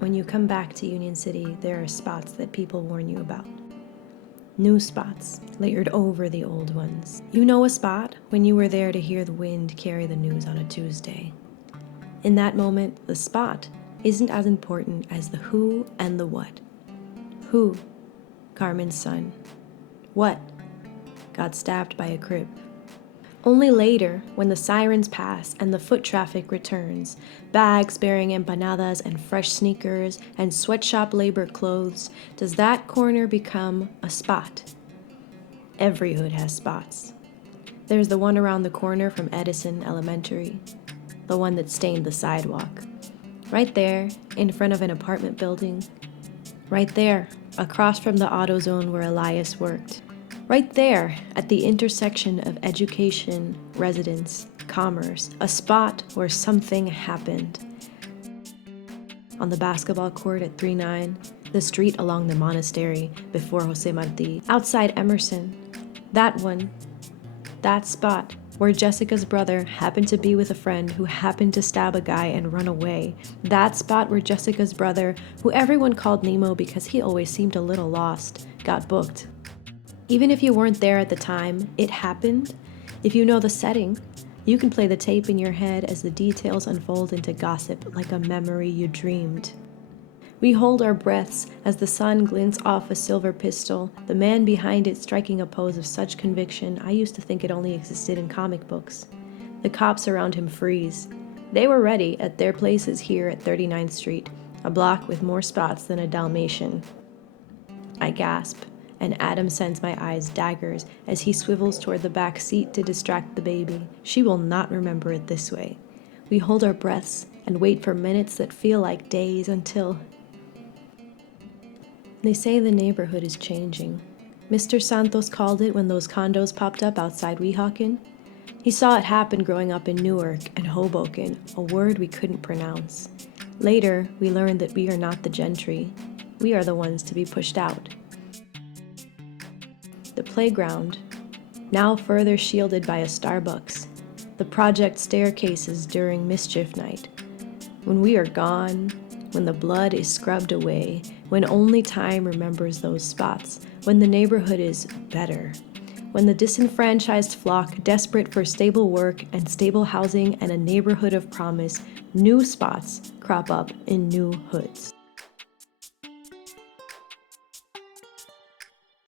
When you come back to Union City, there are spots that people warn you about. New spots, layered over the old ones. You know a spot when you were there to hear the wind carry the news on a Tuesday. In that moment, the spot isn't as important as the who and the what. Who? Carmen's son. What? Got stabbed by a crip. Only later, when the sirens pass and the foot traffic returns, bags bearing empanadas and fresh sneakers and sweatshop labor clothes, does that corner become a spot. Every hood has spots. There's the one around the corner from Edison Elementary, the one that stained the sidewalk. Right there, in front of an apartment building. Right there, across from the AutoZone where Elias worked. Right there, at the intersection of education, residence, commerce, a spot where something happened. On the basketball court at 3-9, the street along the monastery before Jose Marti, outside Emerson, that one, that spot where Jessica's brother happened to be with a friend who happened to stab a guy and run away, that spot where Jessica's brother, who everyone called Nemo because he always seemed a little lost, got booked. Even if you weren't there at the time, it happened. If you know the setting, you can play the tape in your head as the details unfold into gossip like a memory you dreamed. We hold our breaths as the sun glints off a silver pistol, the man behind it striking a pose of such conviction I used to think it only existed in comic books. The cops around him freeze. They were ready at their places here at 39th Street, a block with more spots than a Dalmatian. I gasp, and Adam sends my eyes daggers as he swivels toward the back seat to distract the baby. She will not remember it this way. We hold our breaths and wait for minutes that feel like days until... They say the neighborhood is changing. Mr. Santos called it when those condos popped up outside Weehawken. He saw it happen growing up in Newark and Hoboken, a word we couldn't pronounce. Later, we learned that we are not the gentry. We are the ones to be pushed out. The playground, now further shielded by a Starbucks, the project staircases during mischief night. When we are gone, when the blood is scrubbed away, when only time remembers those spots, when the neighborhood is better, when the disenfranchised flock, desperate for stable work and stable housing and a neighborhood of promise, new spots crop up in new hoods.